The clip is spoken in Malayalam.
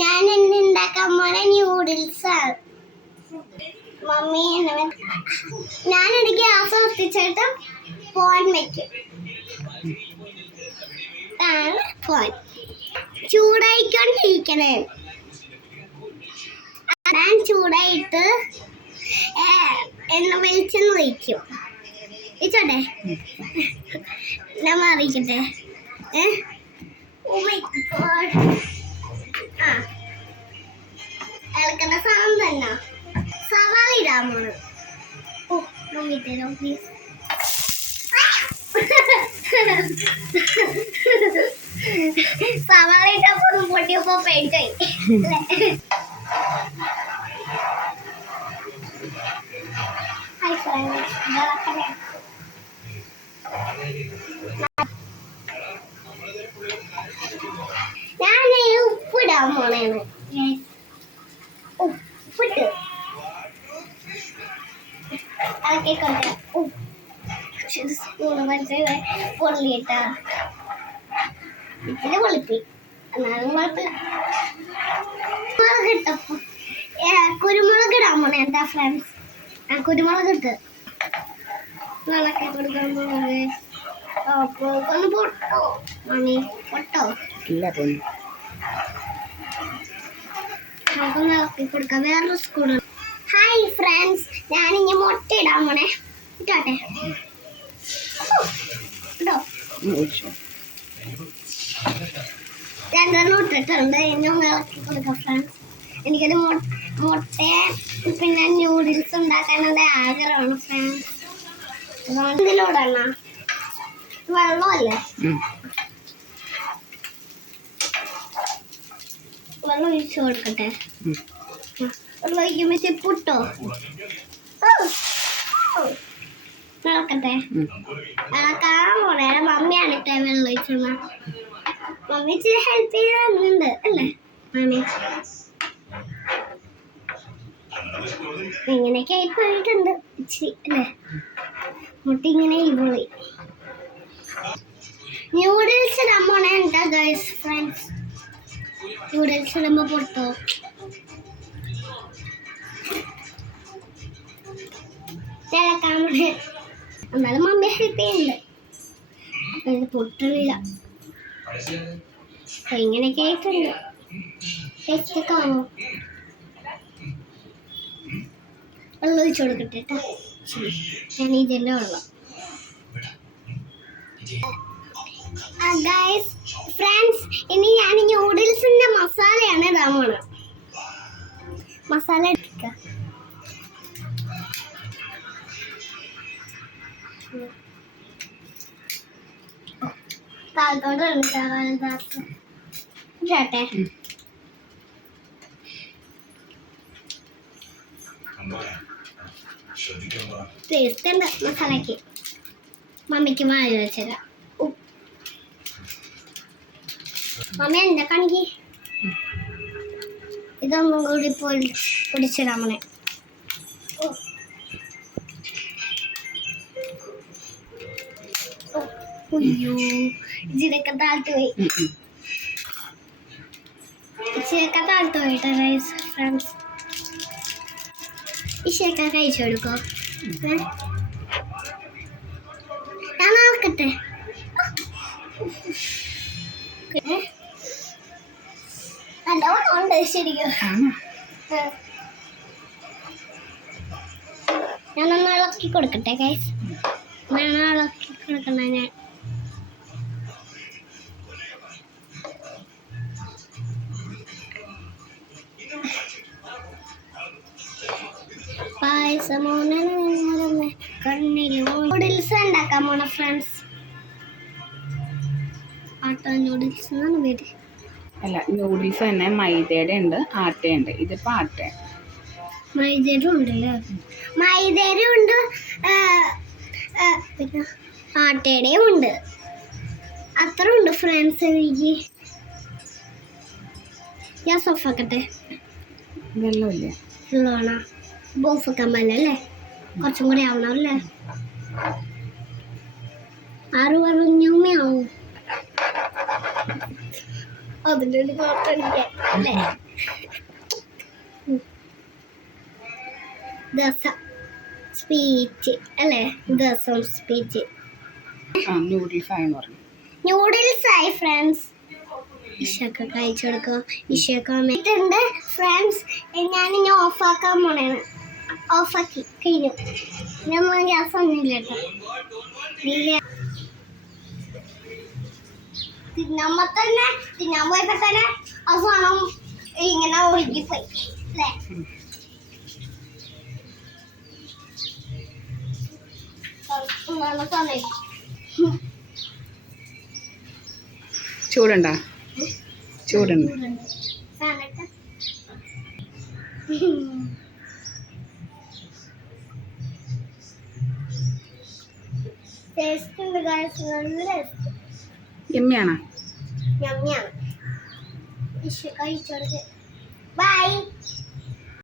ഞാൻ ഇന്ന് ഉണ്ടാക്കാൻ പോണ ന്യൂഡിൽസ് ആണ്. മമ്മി ഞാനൊരു ഗ്യാസ് കത്തിച്ചിട്ട് ഫോൺ വെക്കും. ഫോൺ ചൂടായിക്കൊണ്ടിരിക്കണേ. ഞാൻ ചൂടായിട്ട് എണ്ണ വെളിച്ചെണ്ണ ഒഴിക്കും. ഇച്ചോട്ടെ ഞാൻ മാറിക്കട്ടെ. ഇളക്കുന്ന സാധനം തന്നെ സവാള ഇടാൻ പോണ്. മമ്മി തരോ പ്ലീസ്. സവാള ഇട്ടപ്പോ പൊട്ടിയപ്പോ പേടിച്ചായി. ഞാൻ ഉപ്പിടാൻ പോണേന്ന്. ഉപ്പിട്ട് ഇളക്കിക്കൊണ്ടേ സ്പൂണ് മറ്റേ പൊള്ളിയിട്ട ഇതിന് പൊളിപ്പി എന്നാലും കുഴപ്പമില്ല. മുളക് ഇട്ടപ്പോ കുരുമുളക് ഇടാൻ പോണേ. എന്താ ഫ്രണ്ട്സ്, കുരുമുളക് ഇട്ട് ഇളക്കി കൊടുക്കാൻ പോണേ. ഒന്ന് പൊട്ടോ മണി പൊട്ടോ ഇല്ല. നമുക്കൊന്ന് ഇളക്കി കൊടുക്കാം. വേറൊരു സ്കൂൾ. ഹായ് ഫ്രണ്ട്സ്, ഞാനിങ്ങനെ മുട്ട ഇടാൻ പോണേ. ഇട്ടോട്ടെ കേട്ടോ. രണ്ടെണ്ണം ഇട്ടിട്ടുണ്ട്. ഇനി ഒന്ന് ഇളക്കി കൊടുക്കാം ഫ്രണ്ട്സ്. എനിക്കൊരു മുട്ടയെ പിന്നെ ന്യൂഡിൽസ് ഉണ്ടാക്കാനുള്ള ആഗ്രഹമാണ് ഫ്രണ്ട്സ്. ഇതിലൂടെണ്ണ വെള്ളമല്ലേ, വെള്ളം ഒഴിച്ചു കൊടുക്കട്ടെ. വെള്ളം ഒഴിക്കുമ്പോ ചെപ്പിട്ടോ ഇളക്കട്ടെ. ഇളക്കാൻ പോണേ. മമ്മിയാണ് ഇട്ടേ വെള്ളം ഒഴിച്ചത്. മമ്മി ഇച്ചിരി ഹെൽപ്പ് ചെയ്ത് തന്നിട്ടുണ്ട് അല്ലേ മമ്മി? ഇങ്ങനെയൊക്കെ ആയി പോയിട്ടുണ്ട് ഇച്ചിരി അല്ലേ. മുട്ട ഇങ്ങനെ പോയി. ന്യൂഡിൽസ് ഇടാൻ പോണേ. എന്താ ഗൈസ് ഫ്രണ്ട്സ്, ന്യൂഡിൽസ് ഇടുമ്പോ പൊട്ടോ ഇളക്കാൻ പോണേ. എന്നാലും മമ്മി ഹെൽപ്പ് ചെയ്യുന്നുണ്ട്. പൊട്ടണില്ല. ഇങ്ങനെയൊക്കെ ആയിട്ടുണ്ട്. ടേസ്റ്റ് കാണോ? വെള്ളം ഒഴിച്ചു കൊടുക്കട്ടെ കേട്ടോ. ഞാൻ ഇതിൻ്റെ വെള്ളം. ഗൈസ് ഫ്രണ്ട്സ്, ഇനി ഞാൻ ന്യൂഡിൽസിന്റെ മസാലയാണ് ഇടാൻ പോണത്. മസാല എടുക്കുക. താഴത്തോട്ട് ചേട്ടെ. ടേസ്റ്റ് ഉണ്ട് മസാലയ്ക്ക്. മമ്മിക്ക് മഴ വെച്ചത് മമ്മി എന്താ കണക്കി. ഇതൊന്നും കൂടി പൊടിച്ചിടാൻ പോണേ. അയ്യോ ഇതിനൊക്കെ താഴ്ത്തു പോയി. ഇച്ചിരിയൊക്കെ താഴ്ത്തു പോയിട്ടോ ഗൈസ് ഫ്രണ്ട്സ്. ഇച്ചിരിയൊക്കെ കഴിച്ചു കൊടുക്കോ. ഞാൻ നോക്കട്ടെ. നല്ലോണം ശരിക്കും. ഞാനൊന്ന് ഇളക്കി കൊടുക്കട്ടെ ഗൈസ്. വേണം ഇളക്കി കൊടുക്കണ ഞാൻ. ന്യൂഡിൽസ് ഉണ്ടാക്കാൻ പോണ ഫ്രണ്ട്സ്. ആട്ട ന്യൂഡിൽസ് എന്നാണ് പേര്. അല്ല, ന്യൂഡിൽസ് തന്നെ മൈദയുടെ ഉണ്ട്, ആട്ടയുണ്ട്. ഇതിപ്പോ ആട്ട. മൈദയുടെ ഉണ്ടല്ലേ? മൈദയുടെ ഉണ്ട്, പിന്നെ ആട്ടയുടെയും ഉണ്ട്. അത്ര ഉണ്ട് ഫ്രണ്ട്സ്. എനിക്ക് ഞാൻ സോഫാക്കട്ടെ. വെള്ളമില്ലേ? വെള്ളമാണോ? ബോഫൊക്കെ അല്ലേ? കുറച്ചും കൂടി ആവണമല്ലേ? 6 പറഞ്ഞുമ്മയാവും. അതിൻ്റെ മാത്രം അല്ലേ? ദിവസം സ്പീച്ച് അല്ലേ? ദിവസം സ്പീച്ച്. നൂഡിൽ ഫ്രൈ എന്ന് പറഞ്ഞു. നൂഡിൽസ് ആയി ഫ്രണ്ട്സ്. ഇഷയൊക്കെ കഴിച്ചു കൊടുക്കും. ഇഷയൊക്കെ വന്നിട്ടുണ്ട് ഫ്രണ്ട്സ്. ഞാനിനി ഓഫാക്കാൻ പോണേണ്. ഓഫാക്കി കഴിഞ്ഞു. നമ്മൾ ഗ്യാസ് ഒന്നുമില്ല കേട്ടോ. തിന്നാൻ പോയപ്പോ തന്നെ ആ സാധനം ഇങ്ങനെ ഒഴുകിപ്പോയി അല്ലേ? ചൂടുണ്ടോ? ചൂടുണ്ട്. യമ്മിയാണോ? ബൈ.